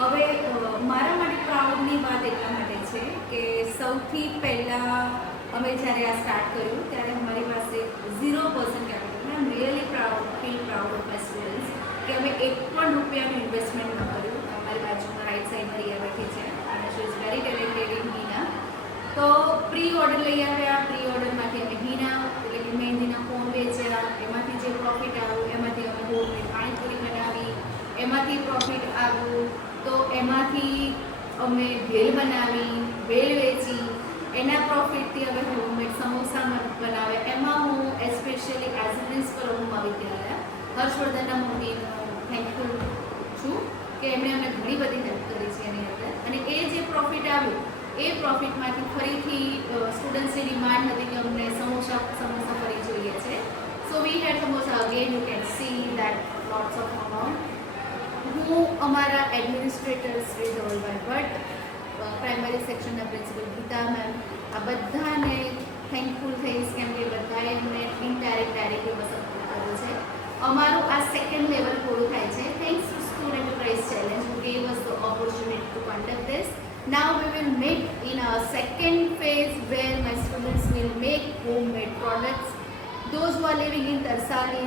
હવે મારા માટે પ્રાઉડની વાત એટલા માટે છે કે સૌથી પહેલાં અમે જ્યારે આ સ્ટાર્ટ કર્યું ત્યારે અમારી પાસે 0% capital. I am really feel proud of my students કે અમે એક પણ રૂપિયાનું ઇન્વેસ્ટમેન્ટ ન કર્યું. અમારી બાજુમાં રાઈટ સાઈડમાં રિયા બેઠી છે અને she is very talented in henna. તો પ્રી ઓર્ડર લઈ આવ્યા. પ્રી ઓર્ડરમાંથી અમે હિના એટલે કે મહેંદીના ફોન વેચ્યા. એમાંથી જે પ્રોફિટ આવ્યું એમાંથી અમે હોમમેડ પાણીપુરી બનાવી. એમાંથી પ્રોફિટ આવ્યું તો એમાંથી અમે ભેળ બનાવી, ભેળ વેચી. એના પ્રોફિટથી અમે હોમમેડ સમોસા બનાવે. એમાં હું especially as a principal of મહાવિદ્યાલય હર્ષવર્ધનના મોદીનું થેન્કફુલ છું કે એમણે અમને ઘણી બધી હેલ્પ કરી છે એની અંદર. અને એ જે પ્રોફિટ આવ્યું એ પ્રોફિટમાંથી ફરીથી સ્ટુડન્ટ્સની ડિમાન્ડ હતી કે અમને સમોસા ફરી જોઈએ છે. So we had samosa again. You can see that lots of amount. હું અમારા એડમિનિસ્ટ્રેટર શ્રી ધવલભાઈ ભટ્ટ, પ્રાઇમરી સેક્શનના પ્રિન્સિપલ ગીતા મેમ, આ બધાને થેન્કફુલ થઈશ કેમ કે બધાએ અમને ડાયરેક્ટલી સપોર્ટ કર્યો છે. અમારું આ સેકન્ડ લેવલ પૂરું થાય છે thanks to school enterprise challenge who gave us the opportunity to conduct this. Now we will make in a second phase where my students will make homemade products. Those who are living in Tarsali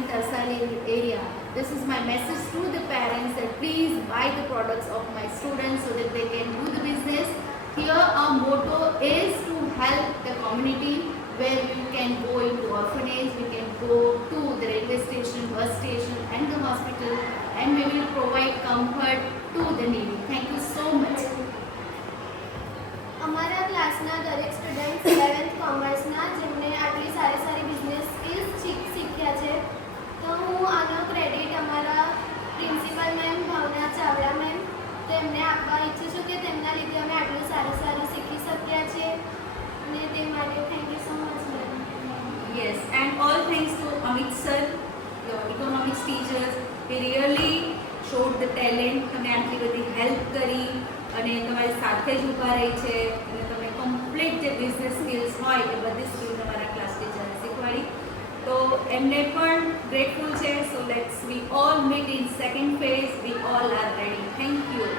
area, this is my message to the parents that please buy the products of my students so that they can do the business. Here our motto is to help the community, where we can go into orphanage, we can go to the railway station, bus station and the hospital, and we will provide comfort to the needy. Thank you so much. અમારા ક્લાસના દરેક student 11th કોમર્સના જેમને આટલી સારી business skills શીખ્યા છે, તો હું આનો ક્રેડિટ અમારા પ્રિન્સિપલ મેમ ભાવના ચાવડા મેમ તેમને આપવા ઈચ્છું છું કે તેમના લીધે અમે આટલું સારું શીખી શક્યા છે અને તે માટે thank you so much ma'am. Yes, and all thanks to Amit sir, your economics teachers. They really showed the talent. તમે આટલી બધી હેલ્પ કરી અને તમારી સાથે જ ઊભા રહી છે અને તમે કમ્પ્લીટ જે બિઝનેસ સ્કિલ્સ હોય એ બધી સ્કિલ તમારા ક્લાસ ટીચરે શીખવાડી. તો એમને પણ ગ્રેટફુલ છે. So let's we all meet in second phase. We all are ready. Thank you.